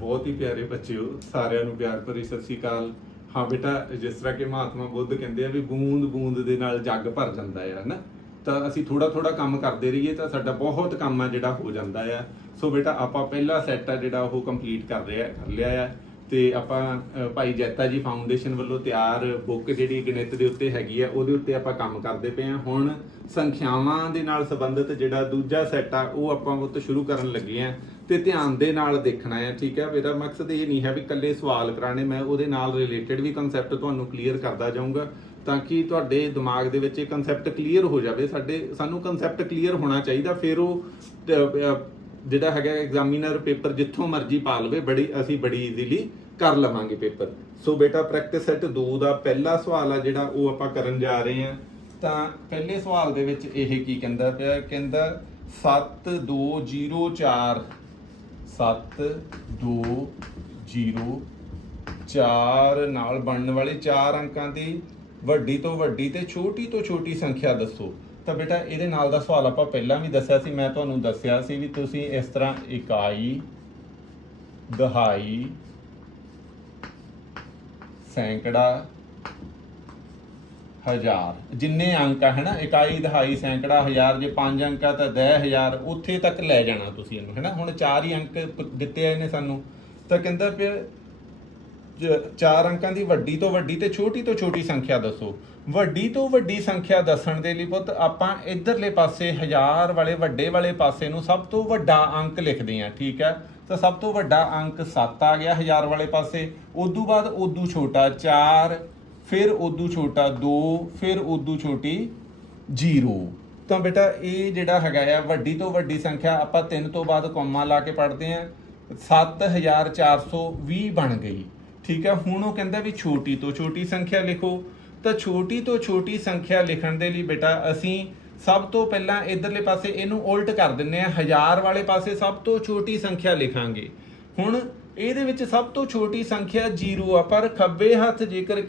बहुत ही प्यारे बच्चे हो, सारिਆਂ ਨੂੰ ਪਿਆਰ ਭਰੀ ਸਤਿ ਸ਼੍ਰੀ ਅਕਾਲ। ਹਾਂ ਬੇਟਾ, ਜਿਸ ਤਰ੍ਹਾਂ ਕਿ ਮਹਾਤਮਾ ਬੁੱਧ ਕਹਿੰਦੇ ਆ ਵੀ ਬੂੰਦ ਬੂੰਦ ਦੇ ਨਾਲ ਜੱਗ ਭਰ ਜਾਂਦਾ ਹੈ ਨਾ, ਤਾਂ ਅਸੀਂ ਥੋੜਾ ਥੋੜਾ ਕੰਮ ਕਰਦੇ ਰਹੀਏ ਤਾਂ ਸਾਡਾ ਬਹੁਤ ਕੰਮ ਆ ਜਿਹੜਾ ਹੋ ਜਾਂਦਾ ਆ। ਸੋ ਬੇਟਾ ਆਪਾਂ ਪਹਿਲਾ ਸੈੱਟ ਆ ਜਿਹੜਾ ਉਹ ਕੰਪਲੀਟ ਕਰ ਲਿਆ ਆ। ਤੇ ਆਪਾਂ ਭਾਈ ਜੈਤਾ ਜੀ ਫਾਊਂਡੇਸ਼ਨ ਵੱਲੋਂ ਤਿਆਰ ਬੁੱਕ ਜਿਹੜੀ ਗਣਿਤ ਦੇ ਉੱਤੇ ਹੈਗੀ ਆ ਉਹਦੇ ਉੱਤੇ ਆਪਾਂ ਕੰਮ ਕਰਦੇ ਪਏ ਆ। ਹੁਣ ਸੰਖਿਆਵਾਂ ਦੇ ਨਾਲ ਸੰਬੰਧਿਤ ਜਿਹੜਾ ਦੂਜਾ ਸੈੱਟ ਆ ਉਹ ਆਪਾਂ ਉਹ ਤੋਂ ਸ਼ੁਰੂ ਕਰਨ ਲੱਗੇ ਆ ਤੇ ਧਿਆਨ ਦੇ ਨਾਲ ਦੇਖਣਾ ਹੈ। ਠੀਕ ਹੈ, ਮੇਰਾ ਮਕਸਦ ਇਹ ਨਹੀਂ ਹੈ ਵੀ ਇਕੱਲੇ ਸਵਾਲ ਕਰਾਣੇ, ਮੈਂ ਉਹਦੇ ਨਾਲ ਰਿਲੇਟਡ ਵੀ ਕਨਸੈਪਟ ਤੁਹਾਨੂੰ ਕਲੀਅਰ ਕਰਦਾ ਜਾਊਂਗਾ ਤਾਂ ਕਿ ਤੁਹਾਡੇ ਦਿਮਾਗ ਦੇ ਵਿੱਚ ਇਹ ਕਨਸੈਪਟ ਕਲੀਅਰ ਹੋ ਜਾਵੇ। ਸਾਨੂੰ ਕਨਸੈਪਟ ਕਲੀਅਰ ਹੋਣਾ ਚਾਹੀਦਾ, ਫਿਰ ਉਹ ਜਿਹੜਾ ਹੈਗਾ ਐਗਜ਼ਾਮੀਨਰ ਪੇਪਰ ਜਿੱਥੋਂ ਮਰਜ਼ੀ ਪਾ ਲਵੇ, ਅਸੀਂ ਬੜੀ ਈਜ਼ੀਲੀ ਕਰ ਲਵਾਂਗੇ ਪੇਪਰ। ਸੋ ਬੇਟਾ ਪ੍ਰੈਕਟਿਸ ਸੈੱਟ 2 ਦਾ ਪਹਿਲਾ ਸਵਾਲ ਆ ਜਿਹੜਾ ਉਹ ਆਪਾਂ ਕਰਨ ਜਾ ਰਹੇ ਹਾਂ। ਤਾਂ ਪਹਿਲੇ ਸਵਾਲ ਦੇ ਵਿੱਚ ਇਹ ਕੀ ਕਹਿੰਦਾ ਪਿਆ, ਕਹਿੰਦਾ 7204 7204 ਨਾਲ ਬਣਨ ਵਾਲੇ 4 ਅੰਕਾਂ ਦੀ ਵੱਡੀ ਤੋਂ ਵੱਡੀ ਤੇ ਛੋਟੀ ਤੋਂ ਛੋਟੀ ਸੰਖਿਆ ਦੱਸੋ। ਤਾਂ ਬੇਟਾ ਇਹਦੇ ਨਾਲ ਦਾ ਸਵਾਲ ਆਪਾਂ ਪਹਿਲਾਂ ਵੀ ਦੱਸਿਆ ਸੀ, ਮੈਂ ਤੁਹਾਨੂੰ ਦੱਸਿਆ ਸੀ ਵੀ ਤੁਸੀਂ ਇਸ ਤਰ੍ਹਾਂ ਇਕਾਈ, ਦਹਾਈ, ਸੈਂਕੜਾ, ਹਜ਼ਾਰ ਜਿੰਨੇ ਅੰਕ ਆ ਹੈ ਨਾ, ਇਕਾਈ, ਦਹਾਈ, ਸੈਂਕੜਾ, ਹਜ਼ਾਰ, ਜੇ 5 ਅੰਕ ਆ ਤਾਂ 10,000 ਉੱਥੇ ਤੱਕ ਲੈ ਜਾਣਾ ਤੁਸੀਂ ਇਹਨੂੰ ਹੈ ਨਾ। ਹੁਣ 4 ਹੀ ਅੰਕ ਦਿੱਤੇ ਆ ਇਹਨੇ ਸਾਨੂੰ, ਤਾਂ ਕਹਿੰਦਾ ਪਿਆ 4 ਅੰਕਾਂ ਦੀ ਵੱਡੀ ਤੋਂ ਵੱਡੀ ਤੇ ਛੋਟੀ ਤੋਂ ਛੋਟੀ ਸੰਖਿਆ ਦੱਸੋ। ਵੱਡੀ ਤੋਂ ਵੱਡੀ ਸੰਖਿਆ ਦੱਸਣ ਦੇ ਲਈ ਪੁੱਤ ਆਪਾਂ ਇਧਰਲੇ ਪਾਸੇ ਹਜ਼ਾਰ ਵਾਲੇ ਵੱਡੇ ਵਾਲੇ ਪਾਸੇ ਨੂੰ ਸਭ ਤੋਂ ਵੱਡਾ ਅੰਕ ਲਿਖਦੇ ਆ। ਠੀਕ ਹੈ, ਤਾਂ ਸਭ ਤੋਂ ਵੱਡਾ ਅੰਕ 7 ਆ ਗਿਆ ਹਜ਼ਾਰ ਵਾਲੇ ਪਾਸੇ। ਉਦੋਂ ਬਾਅਦ ਉਦੋਂ ਛੋਟਾ 4, ਫਿਰ ਉਦੋਂ ਛੋਟਾ 2, ਫਿਰ ਉਦੋਂ ਛੋਟੀ 0। ਤਾਂ ਬੇਟਾ ਇਹ ਜਿਹੜਾ ਹੈਗਾ ਆ ਵੱਡੀ ਤੋਂ ਵੱਡੀ ਸੰਖਿਆ ਆਪਾਂ 3 ਤੋਂ ਬਾਅਦ ਕੌਮਾ ਲਾ ਕੇ ਪੜ੍ਹਦੇ ਆ, 7420 ਬਣ ਗਈ। ਠੀਕ ਹੈ, ਹੁਣ ਉਹ ਕਹਿੰਦਾ ਵੀ ਛੋਟੀ ਤੋਂ ਛੋਟੀ ਸੰਖਿਆ ਲਿਖੋ। ਤਾਂ ਛੋਟੀ ਤੋਂ ਛੋਟੀ ਸੰਖਿਆ ਲਿਖਣ ਦੇ ਲਈ ਬੇਟਾ ਅਸੀਂ ਸਭ ਤੋਂ ਪਹਿਲਾਂ ਇਧਰਲੇ ਪਾਸੇ ਇਹਨੂੰ ਉਲਟ ਕਰ ਦਿੰਨੇ ਆ, ਹਜ਼ਾਰ ਵਾਲੇ ਪਾਸੇ ਸਭ ਤੋਂ ਛੋਟੀ ਸੰਖਿਆ ਲਿਖਾਂਗੇ। ਹੁਣ ਇਹਦੇ ਵਿੱਚ ਸਭ ਤੋਂ ਛੋਟੀ ਸੰਖਿਆ 0 ਆ, ਪਰ ਖੱਬੇ ਹੱਥ ਜੇਕਰ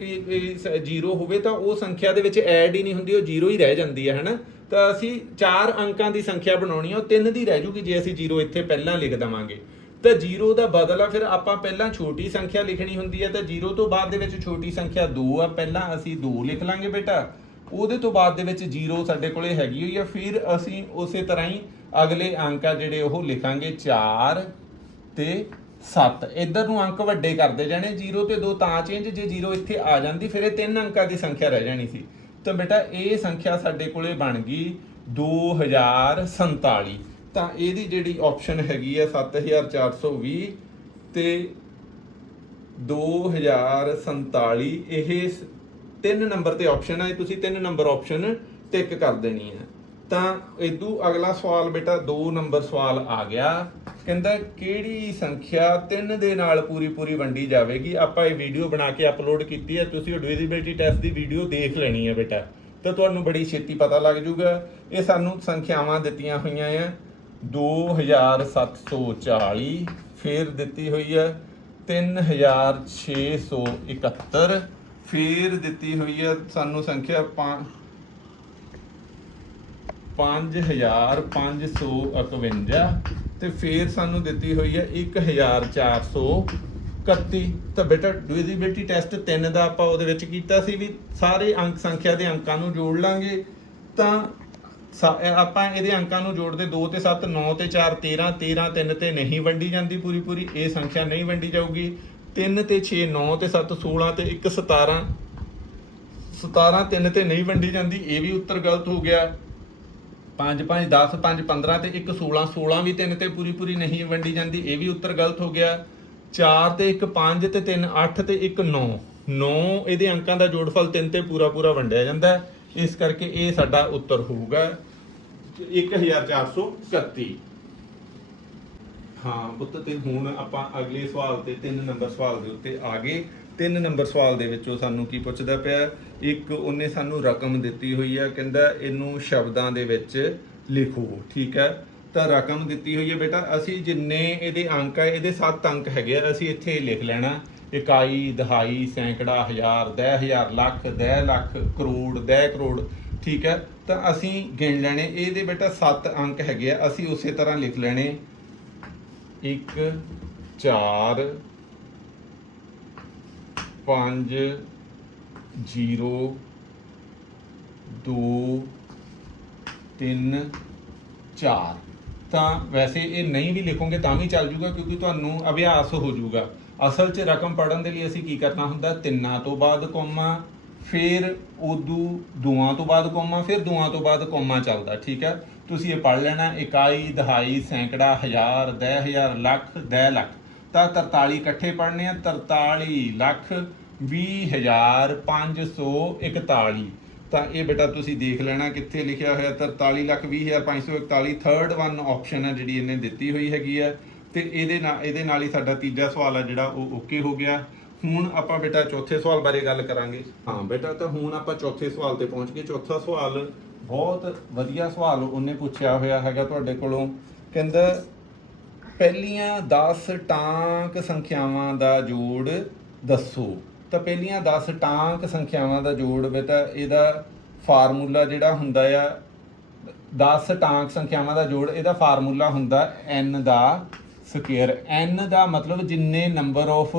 0 ਹੋਵੇ ਤਾਂ ਉਹ ਸੰਖਿਆ ਦੇ ਵਿੱਚ ਐਡ ਹੀ ਨਹੀਂ ਹੁੰਦੀ, ਉਹ 0 ਹੀ ਰਹਿ ਜਾਂਦੀ ਹੈ ਨਾ। ਤਾਂ ਅਸੀਂ 4 ਅੰਕਾਂ ਦੀ ਸੰਖਿਆ ਬਣਾਉਣੀ ਆ, ਉਹ 3 ਦੀ ਰਹਿ ਜੂਗੀ ਜੇ ਅਸੀਂ 0 ਇੱਥੇ ਪਹਿਲਾਂ ਲਿਖ ਦੇਵਾਂਗੇ। ਤਾਂ 0 ਦਾ ਬਦਲ ਆ, ਫਿਰ ਆਪਾਂ ਪਹਿਲਾਂ ਛੋਟੀ ਸੰਖਿਆ ਲਿਖਣੀ ਹੁੰਦੀ ਹੈ, ਤਾਂ 0 ਤੋਂ ਬਾਅਦ ਦੇ ਵਿੱਚ ਛੋਟੀ ਸੰਖਿਆ 2 ਆ, ਪਹਿਲਾਂ ਅਸੀਂ 2 ਲਿਖ ਲਾਂਗੇ ਬੇਟਾ। ਉਹਦੇ ਤੋਂ ਬਾਅਦ ਦੇ ਵਿੱਚ 0 ਸਾਡੇ ਕੋਲੇ ਹੈਗੀ ਹੋਈ ਆ, ਫਿਰ ਅਸੀਂ ਉਸੇ ਤਰ੍ਹਾਂ ਹੀ ਅਗਲੇ ਅੰਕ ਆ ਜਿਹੜੇ ਉਹ ਲਿਖਾਂਗੇ 4 ਤੇ 7। ਇੱਧਰ ਨੂੰ ਅੰਕ ਵੱਡੇ ਕਰਦੇ ਜਾਣੇ, 0 ਤੇ 2 ਤਾਂ ਚੇਂਜ, ਜੇ 0 ਇੱਥੇ ਆ ਜਾਂਦੀ ਫਿਰ ਇਹ 3 ਅੰਕਾਂ ਦੀ ਸੰਖਿਆ ਰਹਿ ਜਾਣੀ ਸੀ। ਤਾਂ ਬੇਟਾ ਇਹ ਸੰਖਿਆ ਸਾਡੇ ਕੋਲੇ ਬਣ ਗਈ 2047। ਤਾਂ ਇਹਦੀ ਜਿਹੜੀ ਆਪਸ਼ਨ ਹੈਗੀ ਆ 7420 ਤੇ 2047, ਇਹ 3 ਨੰਬਰ ਤੇ ਆਪਸ਼ਨ ਹੈ, ਤੁਸੀਂ 3 ਨੰਬਰ ਆਪਸ਼ਨ ਟਿਕ ਕਰ ਦੇਣੀ ਹੈ। ਤਾਂ ਇਦੋਂ ਅਗਲਾ ਸਵਾਲ ਬੇਟਾ 2 ਨੰਬਰ ਸਵਾਲ ਆ ਗਿਆ, ਕਹਿੰਦਾ ਕਿਹੜੀ ਸੰਖਿਆ 3 ਦੇ ਨਾਲ ਪੂਰੀ ਵੰਡੀ ਜਾਵੇਗੀ। ਆਪਾਂ ਇਹ ਵੀਡੀਓ ਬਣਾ ਕੇ ਅਪਲੋਡ ਕੀਤੀ ਹੈ, ਤੁਸੀਂ ਡਿਵੀਜ਼ੀਬਿਲਟੀ ਟੈਸਟ ਦੀ ਵੀਡੀਓ ਦੇਖ ਲੈਣੀ ਹੈ ਬੇਟਾ, ਤਾਂ ਤੁਹਾਨੂੰ ਬੜੀ ਛੇਤੀ ਪਤਾ ਲੱਗ ਜੂਗਾ। ਇਹ ਸਾਨੂੰ ਸੰਖਿਆਵਾਂ ਦਿੱਤੀਆਂ ਹੋਈਆਂ ਆ 2740, ਫਿਰ ਦਿੱਤੀ ਹੋਈ ਹੈ 3671, ਫਿਰ ਦਿੱਤੀ ਹੋਈ ਹੈ ਸਾਨੂੰ ਸੰਖਿਆ 5551, ਤੇ ਫਿਰ ਸਾਨੂੰ ਦਿੱਤੀ ਹੋਈ ਹੈ 1431। ਤਾਂ ਬੇਟਾ ਡਿਵੀਜ਼ੀਬਿਲਟੀ ਟੈਸਟ 3 ਦਾ ਆਪਾਂ ਉਹਦੇ ਵਿੱਚ ਕੀਤਾ ਸੀ ਵੀ ਸਾਰੇ ਅੰਕ ਸੰਖਿਆ ਦੇ ਅੰਕਾਂ ਨੂੰ ਜੋੜ ਲਾਂਗੇ। ਤਾਂ ਆਪਾਂ ਇਹਦੇ ਅੰਕਾਂ ਨੂੰ ਜੋੜਦੇ 2 ਤੇ 7, 9 ਤੇ 4, 13, 13 3 ਤੇ ਨਹੀਂ ਵੰਡੀ ਜਾਂਦੀ ਪੂਰੀ, ਇਹ ਸੰਖਿਆ ਨਹੀਂ ਵੰਡੀ ਜਾਊਗੀ। 3 ਤੇ 6, 9 ਤੇ 7, 16 ਤੇ 1, 17, 17 3 ਤੇ ਨਹੀਂ ਵੰਡੀ ਜਾਂਦੀ, ਇਹ ਵੀ ਉੱਤਰ ਗਲਤ ਹੋ ਗਿਆ। 5 5 10, 5 15 ਤੇ 1, 16, 16 ਵੀ 3 ਤੇ ਪੂਰੀ ਨਹੀਂ ਵੰਡੀ ਜਾਂਦੀ, ਇਹ ਵੀ ਉੱਤਰ ਗਲਤ ਹੋ ਗਿਆ। 4 ਤੇ 1 5 ਤੇ 3 8 ਤੇ 1 9, 9 ਇਹਦੇ ਅੰਕਾਂ ਦਾ ਜੋੜਫਲ 3 ਤੇ ਪੂਰਾ ਵੰਡਿਆ ਜਾਂਦਾ, ਇਸ ਕਰਕੇ ਇਹ ਸਾਡਾ ਉੱਤਰ ਹੋਊਗਾ 1431। ਹਾਂ ਪੁੱਤ, ਤੇ ਹੁਣ ਆਪਾਂ ਅਗਲੇ ਸਵਾਲ ਤੇ 3 ਨੰਬਰ ਸਵਾਲ ਦੇ ਉੱਤੇ ਆ ਗਏ। 3 ਨੰਬਰ ਸਵਾਲ ਦੇ ਵਿੱਚੋਂ ਸਾਨੂੰ ਕੀ ਪੁੱਛਦਾ ਪਿਆ, ਇੱਕ ਉਹਨੇ ਸਾਨੂੰ ਰਕਮ ਦਿੱਤੀ ਹੋਈ ਆ, ਕਹਿੰਦਾ ਇਹਨੂੰ ਸ਼ਬਦਾਂ ਦੇ ਵਿੱਚ ਲਿਖੋ। ਠੀਕ ਹੈ, ਤਾਂ ਰਕਮ ਦਿੱਤੀ ਹੋਈ ਹੈ ਬੇਟਾ, ਅਸੀਂ ਜਿੰਨੇ ਇਹਦੇ ਅੰਕ ਆ, ਇਹਦੇ 7 ਅੰਕ ਹੈਗੇ ਆ, ਅਸੀਂ ਇੱਥੇ ਲਿਖ ਲੈਣਾ ਇਕਾਈ, ਦਹਾਈ, ਸੈਂਕੜਾ, ਹਜ਼ਾਰ, 10,000, ਲੱਖ, 10 ਲੱਖ, ਕਰੋੜ, 10 ਕਰੋੜ। ਠੀਕ ਹੈ, ਤਾਂ ਅਸੀਂ ਗਿਣ ਲੈਣੇ, ਇਹਦੇ ਬੇਟਾ 7 ਅੰਕ ਹੈਗੇ ਆ, ਅਸੀਂ ਉਸੇ ਤਰ੍ਹਾਂ ਲਿਖ ਲੈਣੇ 1 4 5 0 2 3 4। ਤਾਂ ਵੈਸੇ ਇਹ ਨਹੀਂ ਵੀ ਲਿਖੋਗੇ ਤਾਂ ਵੀ ਚੱਲ ਜੂਗਾ, ਕਿਉਂਕਿ ਤੁਹਾਨੂੰ ਅਭਿਆਸ ਹੋ ਜੂਗਾ। ਅਸਲ 'ਚ ਰਕਮ ਪੜ੍ਹਨ ਦੇ ਲਈ ਅਸੀਂ ਕੀ ਕਰਨਾ ਹੁੰਦਾ, ਤਿੰਨਾਂ ਤੋਂ ਬਾਅਦ ਕੋਮਾ, ਫਿਰ ਉਦੋਂ ਦੋਆਂ ਤੋਂ ਬਾਅਦ ਕੋਮਾ, ਫਿਰ ਦੋਆਂ ਤੋਂ ਬਾਅਦ ਕੋਮਾ ਚੱਲਦਾ। ਠੀਕ ਹੈ, ਤੁਸੀਂ ਇਹ ਪੜ੍ਹ ਲੈਣਾ। ਇਕਾਈ, ਦਹਾਈ, ਸੈਂਕੜਾ, ਹਜ਼ਾਰ, 10,000, ਲੱਖ, 10 ਲੱਖ। ਤਾਂ 43 ਇਕੱਠੇ ਪੜ੍ਹਨੇ ਆ, 43 ਲੱਖ 20,541। ਤਾਂ ਇਹ ਬੇਟਾ ਤੁਸੀਂ ਦੇਖ ਲੈਣਾ ਕਿੱਥੇ ਲਿਖਿਆ ਹੋਇਆ, 43,20,541। ਥਰਡ ਵਨ ਆਪਸ਼ਨ ਹੈ ਜਿਹੜੀ ਇਹਨੇ ਦਿੱਤੀ ਹੋਈ ਹੈਗੀ ਹੈ। ਤੇ ਇਹਦੇ ਨਾਲ ਹੀ ਸਾਡਾ ਤੀਜਾ ਸਵਾਲ ਆ ਜਿਹੜਾ ਉਹ ਓਕੇ ਹੋ ਗਿਆ। ਹੁਣ ਆਪਾਂ ਬੇਟਾ ਚੌਥੇ ਸਵਾਲ ਬਾਰੇ ਗੱਲ ਕਰਾਂਗੇ। ਹਾਂ ਬੇਟਾ, ਤਾਂ ਹੁਣ ਆਪਾਂ ਚੌਥੇ ਸਵਾਲ ਤੇ ਪਹੁੰਚ ਗਏ। ਚੌਥਾ ਸਵਾਲ ਬਹੁਤ ਵਧੀਆ ਸਵਾਲ ਉਹਨੇ ਪੁੱਛਿਆ ਹੋਇਆ ਹੈਗਾ ਤੁਹਾਡੇ ਕੋਲੋਂ। ਕਹਿੰਦਾ ਪਹਿਲੀਆਂ 10 ਟਾਂਕ ਸੰਖਿਆਵਾਂ ਦਾ ਜੋੜ ਦੱਸੋ। ਤਾਂ ਪਹਿਲੀਆਂ 10 ਟਾਂਕ ਸੰਖਿਆਵਾਂ ਦਾ ਜੋੜ ਬੇਟਾ ਇਹਦਾ ਫਾਰਮੂਲਾ ਜਿਹੜਾ ਹੁੰਦਾ ਆ, 10 ਟਾਂਕ ਸੰਖਿਆਵਾਂ ਦਾ ਜੋੜ ਇਹਦਾ ਫਾਰਮੂਲਾ ਹੁੰਦਾ n ਦਾ ਸਕੁਅਰ। n ਦਾ ਮਤਲਬ ਜਿੰਨੇ ਨੰਬਰ ਆਫ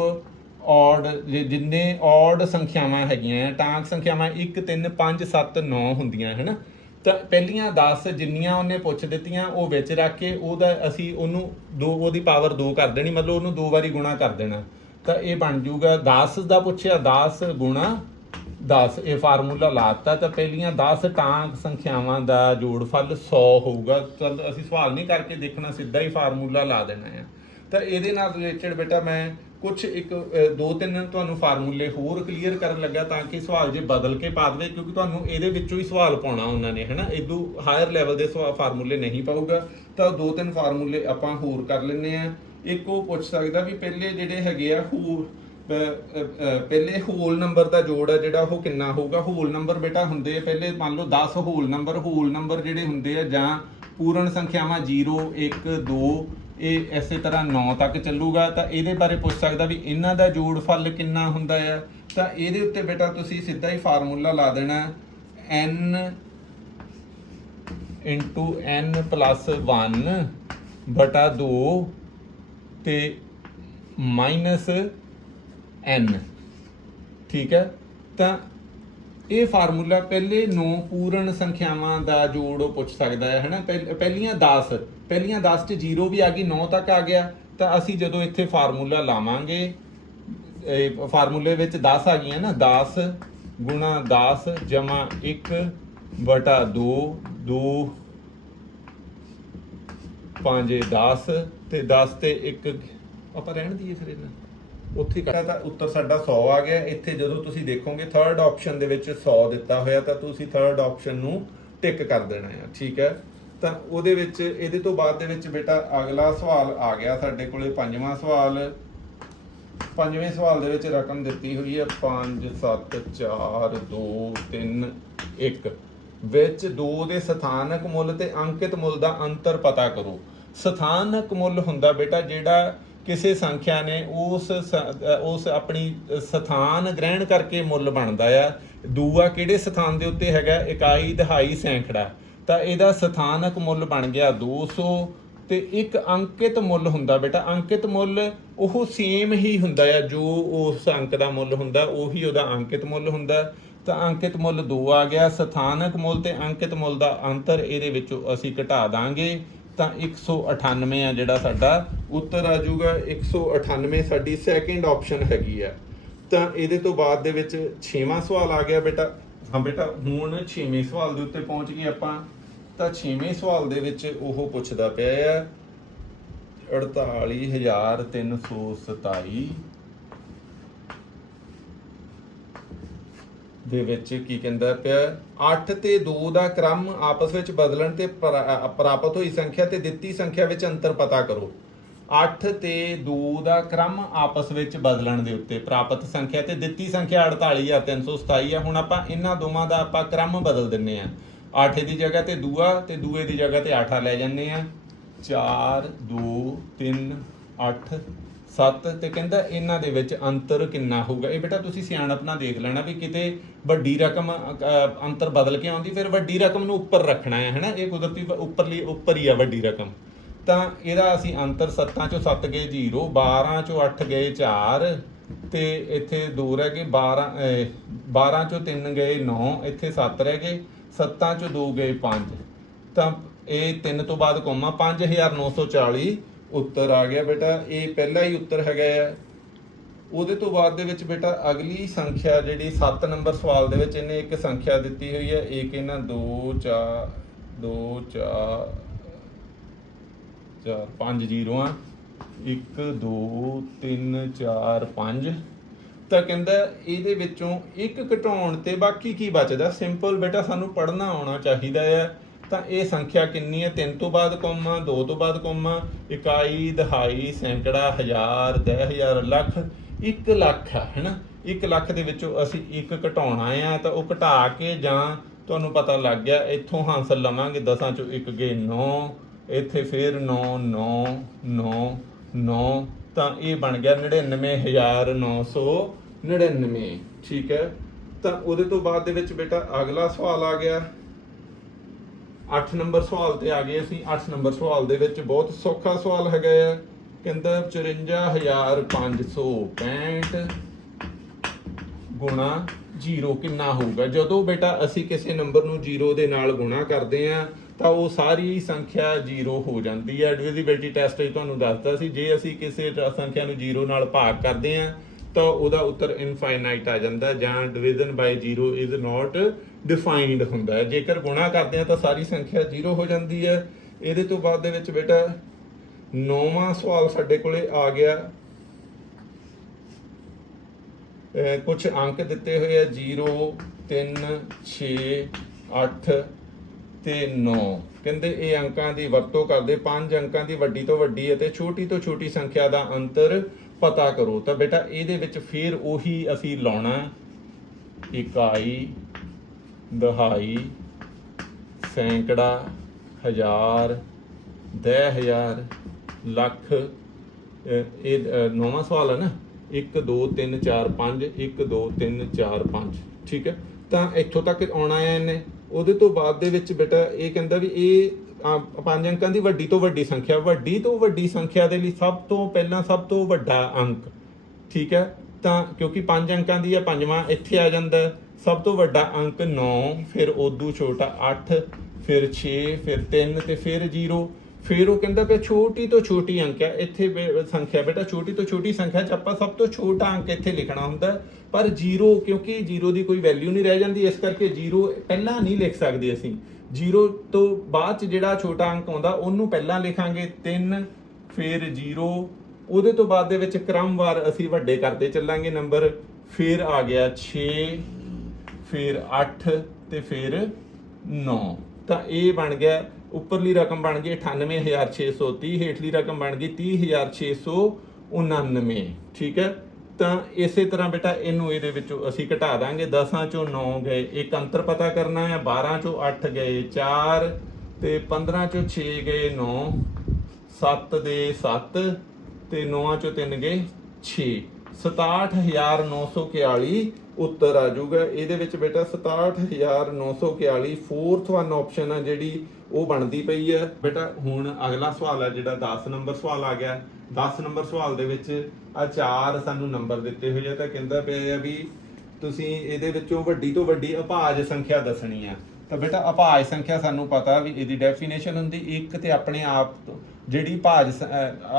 ਔਡ, ਜਿੰਨੇ ਔਡ ਸੰਖਿਆਵਾਂ ਹੈਗੀਆਂ, ਟਾਂਕ ਸੰਖਿਆਵਾਂ 1 3 5 7 9 ਹੁੰਦੀਆਂ ਹੈ ਨਾ। ਤਾਂ ਪਹਿਲੀਆਂ 10 ਜਿੰਨੀਆਂ ਉਹਨੇ ਪੁੱਛ ਦਿੱਤੀਆਂ ਉਹ ਵਿੱਚ ਰੱਖ ਕੇ ਅਸੀਂ ਉਹਨੂੰ ਉਹਦੀ ਪਾਵਰ 2 ਕਰ ਦੇਣੀ, ਮਤਲਬ ਉਹਨੂੰ 2 ਵਾਰੀ ਗੁਣਾ ਕਰ ਦੇਣਾ। ਤਾਂ ਇਹ ਬਣ ਜੂਗਾ 10 ਦਾ ਪੁੱਛਿਆ, 10 ਗੁਣਾ 10, ਇਹ ਫਾਰਮੂਲਾ ਲਾਤਾ। ਤਾਂ ਪਹਿਲੀਆਂ 10 ਟਾਂਕ ਸੰਖਿਆਵਾਂ ਦਾ ਜੋੜਫਲ 100 ਹੋਊਗਾ। ਚਲ ਅਸੀਂ ਸਵਾਲ ਨਹੀਂ ਕਰਕੇ ਦੇਖਣਾ, ਸਿੱਧਾ ਹੀ ਫਾਰਮੂਲਾ ਲਾ ਦੇਣਾ ਹੈ। ਤਾਂ ਇਹਦੇ ਨਾਲ ਰਿਲੇਟਡ ਬੇਟਾ ਮੈਂ ਕੁਛ 2-3 ਤੁਹਾਨੂੰ ਫਾਰਮੂਲੇ ਹੋਰ ਕਲੀਅਰ ਕਰਨ ਲੱਗਾ, ਤਾਂ ਕਿ ਸਵਾਲ ਜੇ ਬਦਲ ਕੇ ਪਾ ਦੇਵੇ, ਕਿਉਂਕਿ ਤੁਹਾਨੂੰ ਇਹਦੇ ਵਿੱਚੋਂ ਹੀ ਸਵਾਲ ਪਾਉਣਾ ਉਹਨਾਂ ਨੇ, ਹੈ ਨਾ। ਇਦੋਂ ਹਾਇਰ ਲੈਵਲ ਦੇ ਫਾਰਮੂਲੇ ਨਹੀਂ ਪਾਊਗਾ। ਤਾਂ 2-3 ਫਾਰਮੂਲੇ ਆਪਾਂ ਹੋਰ ਕਰ ਲੈਂਦੇ ਹਾਂ। ਇੱਕ ਉਹ ਪੁੱਛ ਸਕਦਾ ਵੀ ਪਹਿਲੇ ਜਿਹੜੇ ਹੈਗੇ ਆ ਪਹਿਲੇ ਹੋਲ ਨੰਬਰ ਦਾ ਜੋੜ ਆ ਜਿਹੜਾ ਉਹ ਕਿੰਨਾ ਹੋਊਗਾ। ਹੋਲ ਨੰਬਰ ਬੇਟਾ ਹੁੰਦੇ ਆ ਪਹਿਲੇ ਮੰਨ ਲਓ 10 ਹੋਲ ਨੰਬਰ ਜਿਹੜੇ ਹੁੰਦੇ ਆ, ਜਾਂ ਪੂਰਨ ਸੰਖਿਆਵਾਂ 0 1 2, ਇਹ ਇਸੇ ਤਰ੍ਹਾਂ 9 ਤੱਕ ਚੱਲੂਗਾ। ਤਾਂ ਇਹਦੇ ਬਾਰੇ ਪੁੱਛ ਸਕਦਾ ਵੀ ਇਹਨਾਂ ਦਾ ਜੋੜਫਲ ਕਿੰਨਾ ਹੁੰਦਾ ਆ। ਤਾਂ ਇਹਦੇ ਉੱਤੇ ਬੇਟਾ ਤੁਸੀਂ ਸਿੱਧਾ ਹੀ ਫਾਰਮੂਲਾ ਲਾ ਦੇਣਾ, n × n + 1 ਬਟਾ 2 ਤੇ -n। ਠੀਕ ਹੈ, ਤਾਂ ਇਹ ਫਾਰਮੂਲਾ ਪਹਿਲੇ 9 ਪੂਰਨ ਸੰਖਿਆਵਾਂ ਦਾ ਜੋੜ ਉਹ ਪੁੱਛ ਸਕਦਾ ਹੈ ਨਾ। ਪਹਿਲੀਆਂ 10 'ਚ 0 ਵੀ ਆ ਗਈ, 9 ਤੱਕ ਆ ਗਿਆ। ਤਾਂ ਅਸੀਂ ਜਦੋਂ ਇੱਥੇ ਫਾਰਮੂਲਾ ਲਾਵਾਂਗੇ, ਫਾਰਮੂਲੇ ਵਿੱਚ 10 ਆ ਗਈਆਂ ਨਾ, 10 ਗੁਣਾ 10 ਜਮਾ 1 ਬਟਾ 2, 2 5 10 ਤੇ 10 ਤੇ 1 ਆਪਾਂ ਰਹਿਣ ਦਈਏ ਫਿਰ ਇਹਨਾਂ ਉੱਥੇ ਕੱਟਾ। ਤਾਂ ਉੱਤਰ ਸਾਡਾ 100 ਆ ਗਿਆ। ਇੱਥੇ ਜਦੋਂ ਤੁਸੀਂ ਦੇਖੋਗੇ ਥਰਡ ਆਪਸ਼ਨ ਦੇ ਵਿੱਚ 100 ਦਿੱਤਾ ਹੋਇਆ, ਤਾਂ ਤੁਸੀਂ ਥਰਡ ਆਪਸ਼ਨ ਨੂੰ ਟਿਕ ਕਰ ਦੇਣਾ ਹੈ। ਠੀਕ ਹੈ, ਤਾਂ ਉਹਦੇ ਵਿੱਚ ਇਹਦੇ ਤੋਂ ਬਾਅਦ ਦੇ ਵਿੱਚ ਬੇਟਾ ਅਗਲਾ ਸਵਾਲ ਆ ਗਿਆ ਸਾਡੇ ਕੋਲੇ, ਪੰਜਵਾਂ ਸਵਾਲ। ਪੰਜਵੇਂ ਸਵਾਲ ਦੇ ਵਿੱਚ ਰਕਮ ਦਿੱਤੀ ਹੋਈ ਹੈ 5 7 4 2 3 1 ਵਿੱਚ 2 ਦੇ ਸਥਾਨਕ ਮੁੱਲ ਤੇ ਅੰਕਿਤ ਮੁੱਲ ਦਾ ਅੰਤਰ ਪਤਾ ਕਰੋ। ਸਥਾਨਕ ਮੁੱਲ ਹੁੰਦਾ ਬੇਟਾ ਜਿਹੜਾ ਕਿਸੇ ਸੰਖਿਆ ਨੇ ਉਸ ਆਪਣੀ ਸਥਾਨ ਗ੍ਰਹਿਣ ਕਰਕੇ ਮੁੱਲ ਬਣਦਾ ਆ। ਦੂਆ ਕਿਹੜੇ ਸਥਾਨ ਦੇ ਉੱਤੇ ਹੈਗਾ, ਇਕਾਈ, ਦਹਾਈ, ਸੈਂਕੜਾ। ਤਾਂ ਇਹਦਾ ਸਥਾਨਕ ਮੁੱਲ ਬਣ ਗਿਆ 200। ਤੇ ਇੱਕ ਅੰਕਿਤ ਮੁੱਲ ਹੁੰਦਾ ਬੇਟਾ, ਅੰਕਿਤ ਮੁੱਲ ਉਹ ਸੇਮ ਹੀ ਹੁੰਦਾ ਆ, ਜੋ ਉਸ ਅੰਕ ਦਾ ਮੁੱਲ ਹੁੰਦਾ ਉਹੀ ਉਹਦਾ ਅੰਕਿਤ ਮੁੱਲ ਹੁੰਦਾ। ਤਾਂ ਅੰਕਿਤ ਮੁੱਲ 2 ਆ ਗਿਆ। ਸਥਾਨਕ ਮੁੱਲ ਤੇ ਅੰਕਿਤ ਮੁੱਲ ਦਾ ਅੰਤਰ ਇਹਦੇ ਵਿੱਚੋਂ ਅਸੀਂ ਘਟਾ ਦਾਂਗੇ, ਤਾਂ 198 ਆ ਜਿਹੜਾ ਸਾਡਾ ਉੱਤਰ ਆ ਜਾਊਗਾ। 198 ਸਾਡੀ ਸੈਕਿੰਡ ਆਪਸ਼ਨ ਹੈਗੀ ਆ। ਤਾਂ ਇਹਦੇ ਤੋਂ ਬਾਅਦ ਦੇ ਵਿੱਚ 6ਵਾਂ ਸਵਾਲ ਆ ਗਿਆ ਬੇਟਾ। ਹਾਂ ਬੇਟਾ, ਹੁਣ 6ਵੇਂ ਸਵਾਲ ਦੇ ਉੱਤੇ ਪਹੁੰਚ ਗਏ ਆਪਾਂ। ਤਾਂ 6ਵੇਂ ਸਵਾਲ ਦੇ ਵਿੱਚ ਉਹ ਪੁੱਛਦਾ ਪਿਆ ਆ 48,327 ਦੇ ਵਿੱਚ ਕੀ ਕਹਿੰਦਾ ਪਿਆ, 8 ਤੇ 2 ਦਾ ਕ੍ਰਮ ਆਪਸ ਵਿੱਚ ਬਦਲਣ ਤੇ ਪ੍ਰਾਪਤ ਹੋਈ ਸੰਖਿਆ ਤੇ ਦਿੱਤੀ ਸੰਖਿਆ ਵਿੱਚ ਅੰਤਰ ਪਤਾ ਕਰੋ। 8 ਤੇ 2 ਦਾ ਕ੍ਰਮ ਆਪਸ ਵਿੱਚ ਬਦਲਣ ਦੇ ਉੱਤੇ ਪ੍ਰਾਪਤ ਸੰਖਿਆ ਤੇ ਦਿੱਤੀ ਸੰਖਿਆ 48,327 ਆ। ਹੁਣ ਆਪਾਂ ਇਹਨਾਂ ਦੋਵਾਂ ਦਾ ਆਪਾਂ ਕ੍ਰਮ ਬਦਲ ਦਿੰਨੇ ਆ। 8 ਦੀ ਜਗ੍ਹਾ ਤੇ ਦੂਆ ਤੇ ਦੂਏ ਦੀ ਜਗ੍ਹਾ ਤੇ 8 ਲੈ ਜਾਂਦੇ ਆ। 4 2 3 8 7 ਤੇ ਕਹਿੰਦਾ ਇਹਨਾਂ ਦੇ ਵਿੱਚ ਅੰਤਰ ਕਿੰਨਾ ਹੋਊਗਾ। ਇਹ ਬੇਟਾ ਤੁਸੀਂ ਸਿਆਣਪ ਨਾਲ ਦੇਖ ਲੈਣਾ ਵੀ ਕਿਤੇ ਵੱਡੀ ਰਕਮ ਅੰਤਰ ਬਦਲ ਕੇ ਆਉਂਦੀ, ਫਿਰ ਵੱਡੀ ਰਕਮ ਨੂੰ ਉੱਪਰ ਰੱਖਣਾ ਹੈ ਨਾ। ਇਹ ਕੁਦਰਤੀ ਉੱਪਰ ਹੀ ਆ ਵੱਡੀ ਰਕਮ। ਤਾਂ ਇਹਦਾ ਅਸੀਂ ਅੰਤਰ 7 ਚੋਂ 7 ਗਏ 0, 12 ਚੋਂ 8 ਗਏ 4 ਤੇ ਇੱਥੇ 2 ਰਹਿ ਗਏ, 12 ਚੋਂ 3 ਗਏ 9, ਇੱਥੇ 7 ਰਹਿ ਗਏ, 7 ਚੋਂ 2 ਗਏ 5, ਤਾਂ ਇਹ 3 ਤੋਂ ਬਾਅਦ ਕੋਮਾ 5940 ਉੱਤਰ ਆ ਗਿਆ ਬੇਟਾ। ਇਹ ਪਹਿਲਾ ਹੀ ਉੱਤਰ ਹੈਗਾ ਆ। ਉਹਦੇ ਤੋਂ ਬਾਅਦ ਦੇ ਵਿੱਚ ਬੇਟਾ ਅਗਲੀ ਸੰਖਿਆ ਜਿਹੜੀ 7 ਨੰਬਰ ਸਵਾਲ ਦੇ ਵਿੱਚ ਇਹਨੇ ਇੱਕ ਸੰਖਿਆ ਦਿੱਤੀ ਹੋਈ ਹੈ, ਇਹ ਕਹਿੰਦਾ 2 4 5 ਜ਼ੀਰੋਆਂ 1 2 3 4 5, ਤਾਂ ਕਹਿੰਦਾ ਇਹਦੇ ਵਿੱਚੋਂ ਇੱਕ ਘਟਾਉਣ ਤੇ ਬਾਕੀ ਕੀ ਬਚਦਾ। ਸਿੰਪਲ ਬੇਟਾ ਸਾਨੂੰ ਪੜ੍ਹਨਾ ਆਉਣਾ ਚਾਹੀਦਾ ਹੈ। ਤਾਂ ਇਹ ਸੰਖਿਆ ਕਿੰਨੀ ਹੈ? 3 ਤੋਂ ਬਾਅਦ ਕੋਮਾ, 2 ਤੋਂ ਬਾਅਦ ਕੋਮਾ, ਇਕਾਈ, ਦਹਾਈ, ਸੈਂਕੜਾ, ਹਜ਼ਾਰ, 10,000, ਲੱਖ, 1 ਲੱਖ ਹੈ ਨਾ। 1 ਲੱਖ ਦੇ ਵਿੱਚੋਂ ਅਸੀਂ ਇੱਕ ਘਟਾਉਣਾ ਆ, ਤਾਂ ਉਹ ਘਟਾ ਕੇ ਜਾਂ ਤੁਹਾਨੂੰ ਪਤਾ ਲੱਗ ਗਿਆ ਇੱਥੋਂ ਹਾਸਲ ਲਵਾਂਗੇ। 10 ਚੋਂ 1 ਗਏ 9, ਇੱਥੇ ਫਿਰ 9 9 9 9, ਤਾਂ ਇਹ ਬਣ ਗਿਆ 99,999। ਠੀਕ ਹੈ, ਤਾਂ ਉਹਦੇ ਤੋਂ ਬਾਅਦ ਦੇ ਵਿੱਚ ਬੇਟਾ ਅਗਲਾ ਸਵਾਲ ਆ ਗਿਆ 8 ਨੰਬਰ ਸਵਾਲ ਤੇ ਆ ਗਏ ਅਸੀਂ। 8 ਨੰਬਰ ਸਵਾਲ ਦੇ ਵਿੱਚ ਬਹੁਤ ਸੌਖਾ ਸਵਾਲ ਹੈਗਾ ਆ। ਕਹਿੰਦਾ 54,565 ਗੁਣਾ 0 ਕਿੰਨਾ ਹੋਊਗਾ। ਜਦੋਂ ਬੇਟਾ ਅਸੀਂ ਕਿਸੇ ਨੰਬਰ ਨੂੰ 0 ਦੇ ਨਾਲ ਗੁਣਾ ਕਰਦੇ ਆ ਤਾਂ ਉਹ ਸਾਰੀ ਸੰਖਿਆ 0 ਹੋ ਜਾਂਦੀ ਹੈ। ਡਿਵੀਜ਼ੀਬਿਲਟੀ ਟੈਸਟ ਵਿੱਚ ਤੁਹਾਨੂੰ ਦੱਸਦਾ ਸੀ, ਜੇ ਅਸੀਂ ਕਿਸੇ ਸੰਖਿਆ ਨੂੰ 0 ਨਾਲ ਭਾਗ ਕਰਦੇ ਆ ਤਾਂ ਉਹਦਾ ਉੱਤਰ ਇਨਫਾਈਨਾਈਟ ਆ ਜਾਂਦਾ, ਜਾਂ division by 0 is not defined ਹੁੰਦਾ ਹੈ। ਜੇਕਰ ਗੁਣਾ ਕਰਦੇ ਆ ਤਾਂ ਸਾਰੀ ਸੰਖਿਆ 0 ਹੋ ਜਾਂਦੀ ਹੈ। ਇਹਦੇ ਤੋਂ ਬਾਅਦ ਦੇ ਵਿੱਚ ਬੇਟਾ 9ਵਾਂ ਸਵਾਲ ਸਾਡੇ ਕੋਲੇ ਆ ਗਿਆ। ਕੁਝ ਅੰਕ ਦਿੱਤੇ ਹੋਏ ਆ 0 3 6 8 ਤੇ 9। ਕਹਿੰਦੇ ਇਹ ਅੰਕਾਂ ਦੀ ਵਰਤੋਂ ਕਰਦੇ 5 ਅੰਕਾਂ ਦੀ ਵੱਡੀ ਤੋਂ ਵੱਡੀ ਅਤੇ ਛੋਟੀ ਤੋਂ ਛੋਟੀ ਸੰਖਿਆ ਦਾ ਅੰਤਰ ਪਤਾ ਕਰੋ। ਤਾਂ ਬੇਟਾ ਇਹਦੇ ਵਿੱਚ ਫਿਰ ਉਹੀ ਅਸੀਂ ਲਾਉਣਾ, ਇਕਾਈ, ਦਹਾਈ, ਸੈਂਕੜਾ, ਹਜ਼ਾਰ, 10,000, ਲੱਖ। ਇਹ 9ਵਾਂ ਸਵਾਲ ਹੈ ਨਾ। 1 2 3 4 5, 1 2 3 4 5। ਠੀਕ ਹੈ, ਤਾਂ ਇੱਥੋਂ ਤੱਕ ਆਉਣਾ ਹੈ ਇਹਨੇ। ਉਹਦੇ ਤੋਂ ਬਾਅਦ ਦੇ ਵਿੱਚ ਬੇਟਾ ਇਹ ਕਹਿੰਦਾ ਵੀ ਇਹ 5 ਅੰਕਾਂ ਦੀ ਵੱਡੀ ਤੋਂ ਵੱਡੀ ਸੰਖਿਆ। ਵੱਡੀ ਤੋਂ ਵੱਡੀ ਸੰਖਿਆ ਦੇ ਲਈ ਸਭ ਤੋਂ ਪਹਿਲਾਂ ਸਭ ਤੋਂ ਵੱਡਾ ਅੰਕ, ਠੀਕ ਹੈ, ਤਾਂ ਕਿਉਂਕਿ 5 ਅੰਕਾਂ ਦੀ ਹੈ, ਪੰਜਵਾਂ ਇੱਥੇ ਆ ਜਾਂਦਾ। ਸਭ ਤੋਂ ਵੱਡਾ ਅੰਕ 9, ਫਿਰ ਉਦੋਂ ਛੋਟਾ 8, ਫਿਰ 6, ਫਿਰ 3 ਤੇ ਫਿਰ 0। ਫਿਰ ਉਹ ਕਹਿੰਦਾ ਪਿਆ ਛੋਟੀ ਤੋਂ ਛੋਟੀ ਅੰਕ ਹੈ ਇੱਥੇ ਸੰਖਿਆ। ਬੇਟਾ ਛੋਟੀ ਤੋਂ ਛੋਟੀ ਸੰਖਿਆ 'ਚ ਆਪਾਂ ਸਭ ਤੋਂ ਛੋਟਾ ਅੰਕ ਇੱਥੇ ਲਿਖਣਾ ਹੁੰਦਾ, ਪਰ 0 ਕਿਉਂਕਿ 0 ਦੀ ਕੋਈ ਵੈਲਿਊ ਨਹੀਂ ਰਹਿ ਜਾਂਦੀ, ਇਸ ਕਰਕੇ 0 ਪਹਿਲਾਂ ਨਹੀਂ ਲਿਖ ਸਕਦੇ ਅਸੀਂ। 0 ਤੋਂ ਬਾਅਦ 'ਚ ਜਿਹੜਾ ਛੋਟਾ ਅੰਕ ਆਉਂਦਾ ਉਹਨੂੰ ਪਹਿਲਾਂ ਲਿਖਾਂਗੇ, 3 ਫਿਰ 0। ਉਹਦੇ ਤੋਂ ਬਾਅਦ ਦੇ ਵਿੱਚ ਕ੍ਰਮਵਾਰ ਅਸੀਂ ਵੱਡੇ ਕਰਦੇ ਚੱਲਾਂਗੇ ਨੰਬਰ। ਫਿਰ ਆ ਗਿਆ 6, ਫਿਰ 8 ਤੇ ਫਿਰ 9। ਤਾਂ ਇਹ ਬਣ ਗਿਆ, ਉੱਪਰਲੀ ਰਕਮ ਬਣ ਗਈ 98,630, ਹੇਠਲੀ ਰਕਮ ਬਣ ਗਈ 30,699। ਠੀਕ ਹੈ, ਤਾਂ ਇਸੇ ਤਰ੍ਹਾਂ ਬੇਟਾ ਇਹਨੂੰ ਇਹਦੇ ਵਿੱਚੋਂ ਅਸੀਂ ਘਟਾ ਦਾਂਗੇ। 10 ਚੋਂ 9 ਗਏ, ਇੱਕ ਅੰਤਰ ਪਤਾ ਕਰਨਾ ਹੈ। 12 ਚੋਂ 8 ਗਏ 4 ਤੇ 15 ਚੋਂ 6 ਗਏ 9, 7 ਦੇ 7 ਤੇ 9 ਚੋਂ 3 ਗਏ 6। 67,941 ਉੱਤਰ ਆ ਜਾਊਗਾ ਇਹਦੇ ਵਿੱਚ ਬੇਟਾ। 67,941 4th ਵਨ ਆਪਸ਼ਨ ਆ ਜਿਹੜੀ ਉਹ ਬਣਦੀ ਪਈ ਹੈ ਬੇਟਾ। ਹੁਣ ਅਗਲਾ ਸਵਾਲ ਹੈ ਜਿਹੜਾ 10 ਨੰਬਰ ਸਵਾਲ ਆ ਗਿਆ। 10 ਨੰਬਰ ਸਵਾਲ ਦੇ ਵਿੱਚ ਆ 4 ਸਾਨੂੰ ਨੰਬਰ ਦਿੱਤੇ ਹੋਏ ਆ, ਤਾਂ ਕਹਿੰਦਾ ਪਿਆ ਵੀ ਤੁਸੀਂ ਇਹਦੇ ਵਿੱਚੋਂ ਵੱਡੀ ਤੋਂ ਵੱਡੀ ਅਭਾਜ ਸੰਖਿਆ ਦੱਸਣੀ ਆ। ਤਾਂ ਬੇਟਾ ਅਭਾਜ ਸੰਖਿਆ ਸਾਨੂੰ ਪਤਾ ਵੀ ਇਹਦੀ ਡੈਫੀਨੇਸ਼ਨ ਹੁੰਦੀ ਇੱਕ ਤੇ ਆਪਣੇ ਆਪ ਤੋਂ, ਜਿਹੜੀ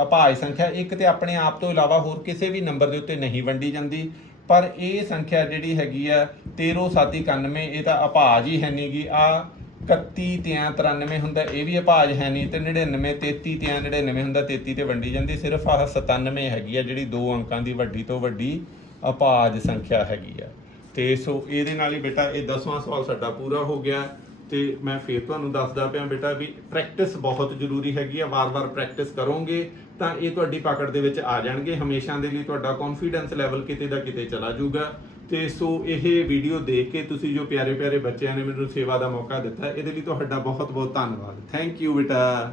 ਅਭਾਜ ਸੰਖਿਆ ਇੱਕ ਤੇ ਆਪਣੇ ਆਪ ਤੋਂ ਇਲਾਵਾ ਹੋਰ ਕਿਸੇ ਵੀ ਨੰਬਰ ਦੇ ਉੱਤੇ ਨਹੀਂ ਵੰਡੀ ਜਾਂਦੀ। ਪਰ ਇਹ ਸੰਖਿਆ ਜਿਹੜੀ ਹੈਗੀ ਆ 13,791, ਇਹ ਤਾਂ ਅਭਾਜ ਹੀ ਹੈ ਨਹੀਂ ਗੀ। ਆ 31 ਤੇ 93 ਹੁੰਦਾ, ਇਹ ਵੀ ਅਭਾਜ ਹੈ ਨਹੀਂ। ਤੇ 99 33 ਤੇ 99 ਹੁੰਦਾ, 33 ਤੇ ਵੰਡੀ ਜਾਂਦੀ। ਸਿਰਫ ਆਹ 97 ਹੈਗੀ ਆ ਜਿਹੜੀ 2 ਅੰਕਾਂ ਦੀ ਵੱਡੀ ਤੋਂ ਵੱਡੀ ਅਭਾਜ ਸੰਖਿਆ ਹੈਗੀ ਆ। ਤੇ ਸੋ ਇਹਦੇ ਨਾਲ ਹੀ ਬੇਟਾ ਇਹ 10ਵਾਂ ਸਵਾਲ ਸਾਡਾ ਪੂਰਾ ਹੋ ਗਿਆ। ਤੇ ਮੈਂ ਫੇਰ ਤੁਹਾਨੂੰ ਦੱਸਦਾ ਪਿਆ ਬੇਟਾ ਵੀ ਪ੍ਰੈਕਟਿਸ ਬਹੁਤ ਜ਼ਰੂਰੀ ਹੈਗੀ ਆ। ਵਾਰ-ਵਾਰ ਪ੍ਰੈਕਟਿਸ ਕਰੋਗੇ ਤਾਂ ਇਹ ਤੁਹਾਡੀ ਪਕੜ ਦੇ ਵਿੱਚ ਆ ਜਾਣਗੇ। ਹਮੇਸ਼ਾ ਦੇ ਲਈ ਤੁਹਾਡਾ ਕੌਨਫੀਡੈਂਸ ਲੈਵਲ ਕਿਤੇ ਦਾ ਕਿਤੇ ਚਲਾ ਜਾਊਗਾ। ਤੇ ਸੋ ਇਹ ਵੀਡੀਓ ਦੇਖ ਕੇ ਤੁਸੀਂ ਜੋ ਪਿਆਰੇ ਪਿਆਰੇ ਬੱਚਿਆਂ ਨੇ ਮੈਨੂੰ ਸੇਵਾ ਦਾ ਮੌਕਾ ਦਿੱਤਾ, ਇਹਦੇ ਲਈ ਤੁਹਾਡਾ ਬਹੁਤ ਬਹੁਤ ਧੰਨਵਾਦ। ਥੈਂਕ ਯੂ ਬੇਟਾ।